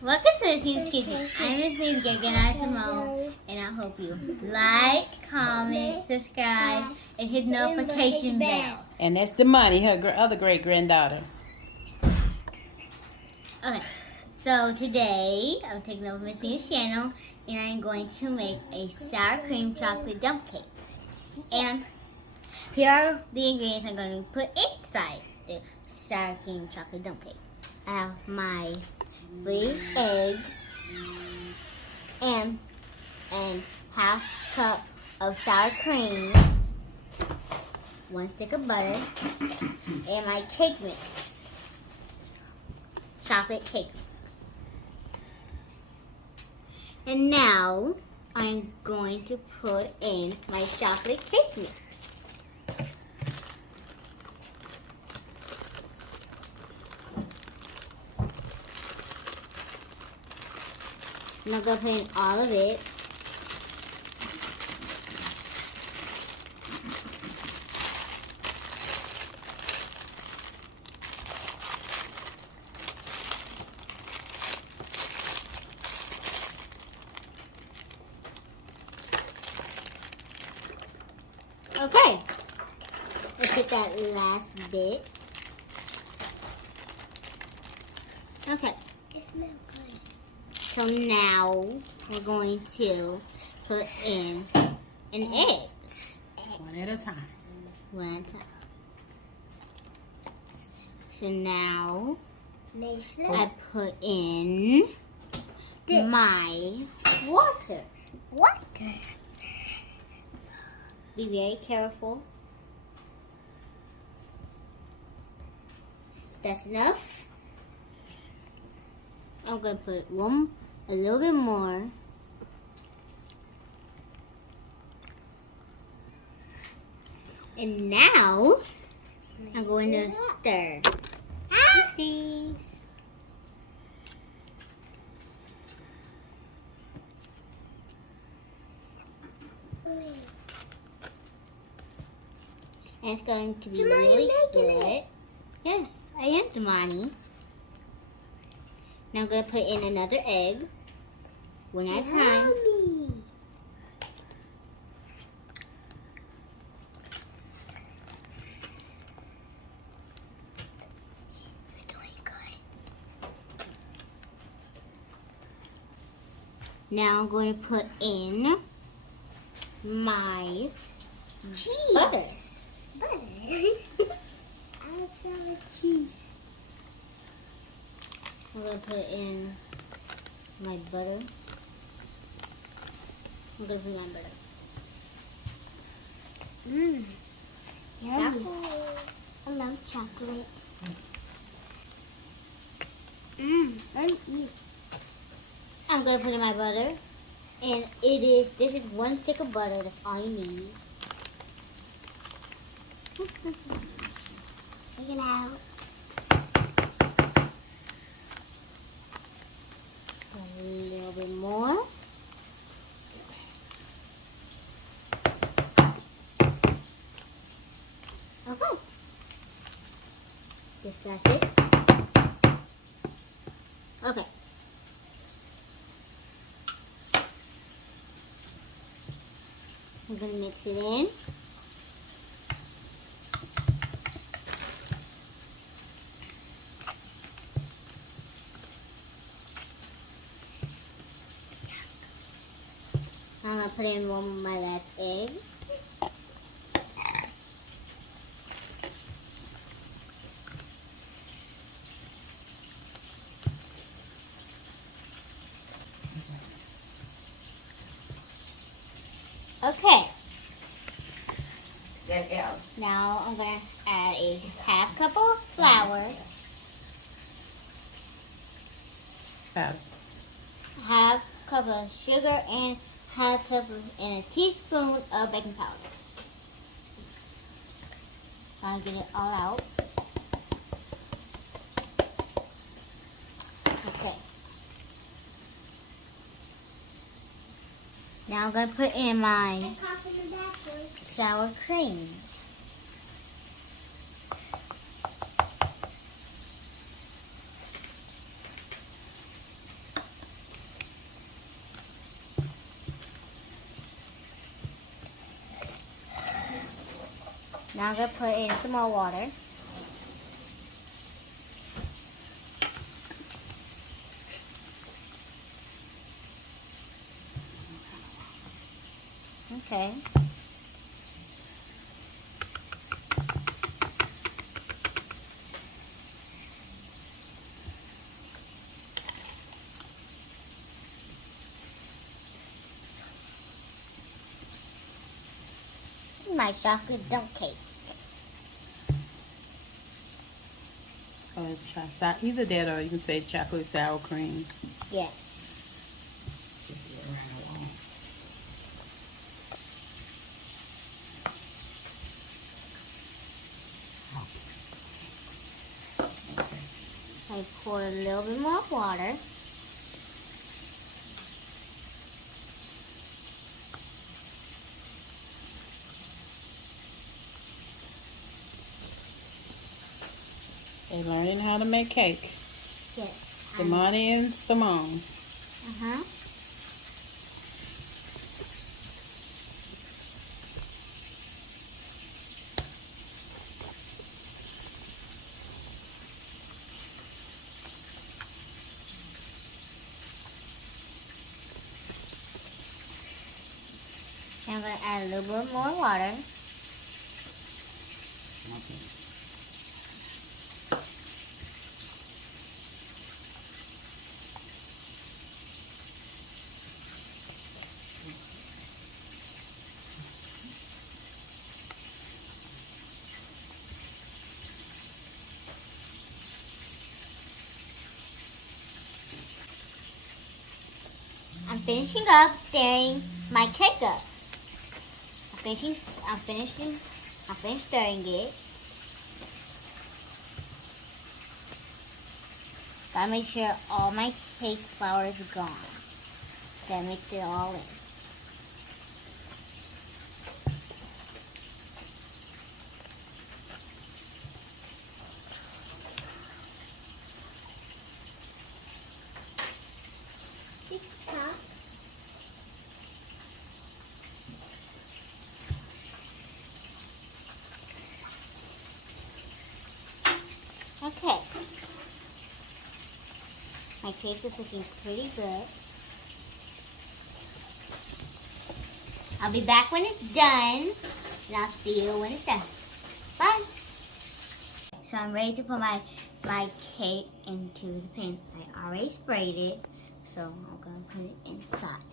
Welcome to Ms.Lena's Kitchen. I'm Ms.Lena and I'm Symone, and I hope you like, comment, subscribe, and hit notification bell. And that's the money, her other great granddaughter. Okay, so today I'm taking over Ms.Lena's channel, and I'm going to make a sour cream chocolate dump cake. And here are the ingredients I'm going to put inside the sour cream chocolate dump cake. I have my 3 eggs and half cup of sour cream, 1 stick of butter, and my cake mix, chocolate cake mix. And now I'm going to put in my chocolate cake mix. I'm not going to put in all of it. Okay, let's get that last bit. Okay. It smells good. So now we're going to put in an egg. One at a time. One at a time. So now I put in my water. Water. Be very careful. That's enough. I'm going to put a little bit more. And now I'm going to stir. Oopsies. And it's going to be really good. Yes, I am Symone. Now I'm going to put in another egg, one at a time. You're doing good. Now I'm going to put in my cheese. Butter. I want some cheese. I'm going to put in my butter. I'm going to put my butter. Yummy. I love chocolate. I'm going to put in my butter. And this is 1 stick of butter. That's all you need. Take it out. A little bit more. Okay. Guess that's it. Okay. I'm going to mix it in. I'm going to put in my last egg. Okay. Now I'm going to add a half cup of flour. Half cup of sugar and half cup and a teaspoon of baking powder. I'll get it all out. Okay. Now I'm going to put in my sour cream. Now I'm going to put in some more water. Okay. This is my chocolate dump cake. Try either that or you can say chocolate sour cream. Yes. I pour a little bit more water. They learning how to make cake. Yes. Symone and Symone. Uh-huh. And I'm going to add a little bit more water. I'm finishing up stirring my cake up. I'm finished stirring it. Gotta make sure all my cake flour is gone. Gotta mix it all in. Okay. My cake is looking pretty good. I'll be back when it's done. And I'll see you when it's done. Bye. So I'm ready to put my cake into the pan. I already sprayed it. So I'm going to put it inside.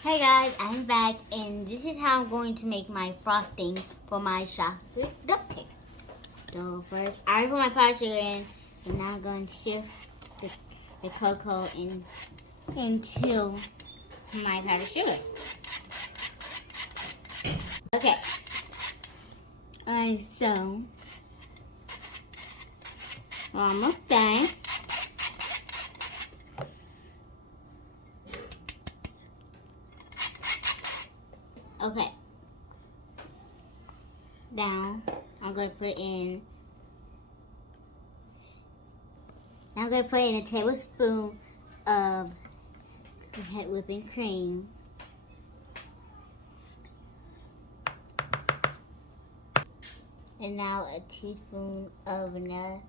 Hey guys, I'm back and this is how I'm going to make my frosting for my chocolate dump cake. So first, I already put my powdered sugar in and now I'm going to shift the cocoa into my powdered sugar. Okay. Alright, so we're almost done. Okay. Now I'm gonna put in a tablespoon of whipping cream. And now a teaspoon of vanilla.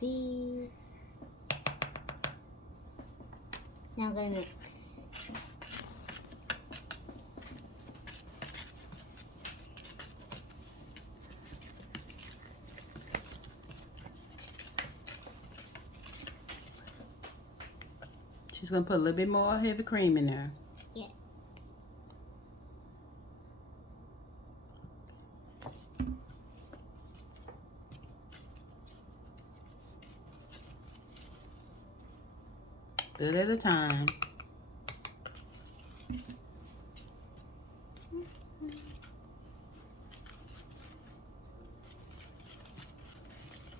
See. Now I'm gonna mix. She's gonna put a little bit more heavy cream in there. Yeah. Bit at a time.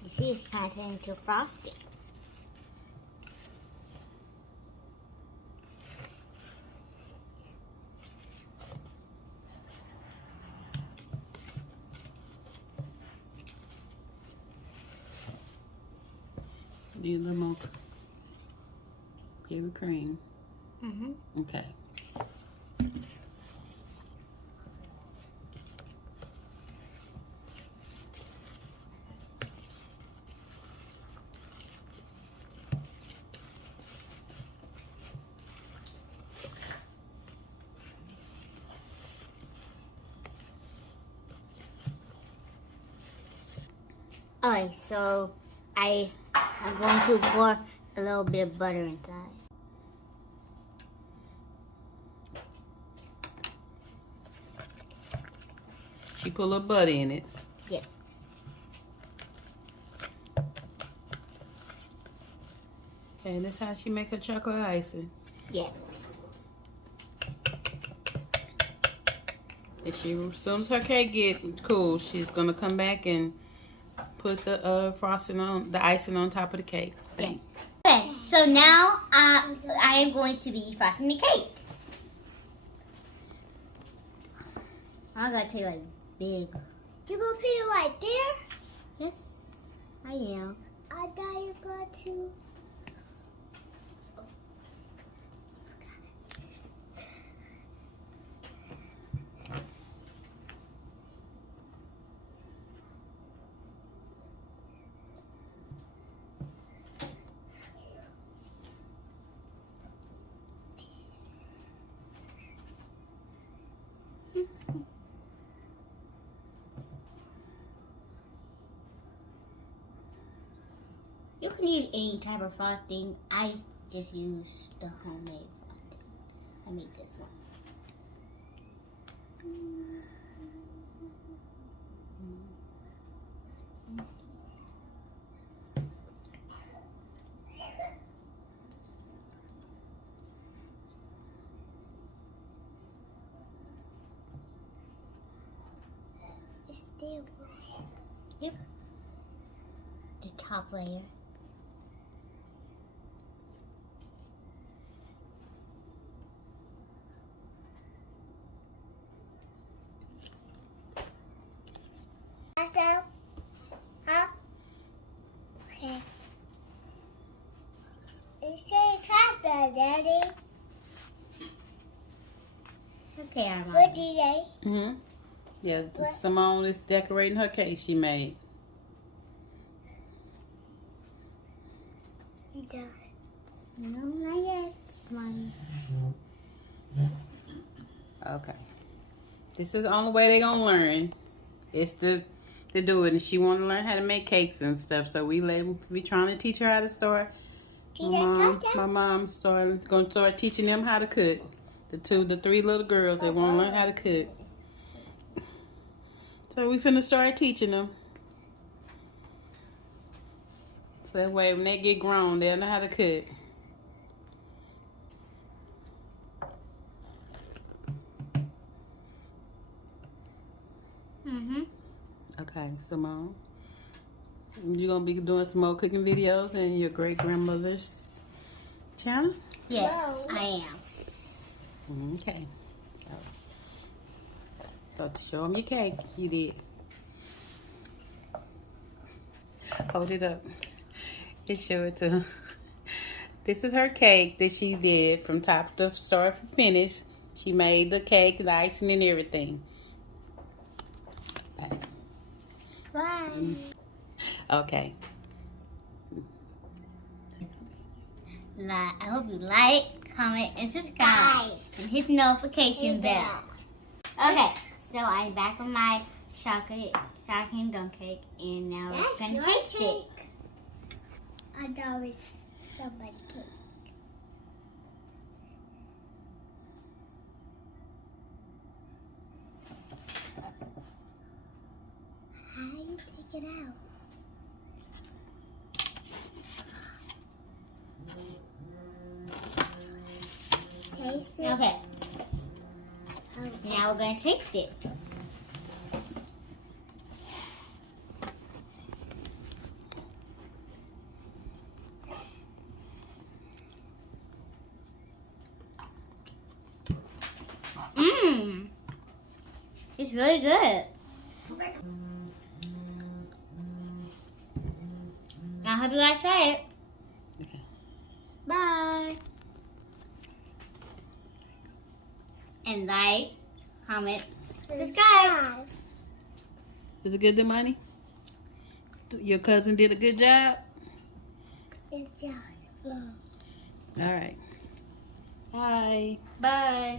You see, it's kind of turning into frosting. Need a little more heavy cream. Okay. Alright, so I'm going to pour a little bit of butter inside. She put a little butter in it. Yes. Okay, that's how she make her chocolate icing. Yes. And she, as soon as her cake get cool, she's gonna come back and put the frosting on, the icing on top of the cake. Yes. Okay, so now I am going to be frosting the cake. I'm gonna take like big. You gonna put it right there? Yes, I am. I thought you were going to. You can use any type of frosting. I just use the homemade frosting. I made this one. It's there. Yep. The top layer. Huh? Okay. It says chocolate, Daddy. Okay, Armand. What did they? Yeah, Symone is decorating her cake she made. You done? No, not yet. Mine. Okay. This is the only way they're gonna learn. It's to do it, and she want to learn how to make cakes and stuff. So we trying to teach her how to start. My mom gonna start teaching them how to cook. The three little girls that want to learn how to cook. So we finna start teaching them. So that way when they get grown, they'll know how to cook. Okay, Symone. You're going to be doing some more cooking videos in your great-grandmother's channel? Yes, I am. Okay. So to show them your cake, you did. Hold it up. Just show it to her. This is her cake that she did from top to start to finish. She made the cake, the icing, and everything. Bye. Okay. I hope you like, comment, and subscribe. And hit the notification bell. Okay, so I'm back with my chocolate sour cream dump cake. And now we're going to taste it. I thought it was somebody's cake. How do you take it out? Taste it. Okay. Now we're going to taste it. It's really good. I hope you guys try it. Bye. And like, comment, subscribe. Is it good, the money? Your cousin did a good job? Good job. All right. Bye. Bye.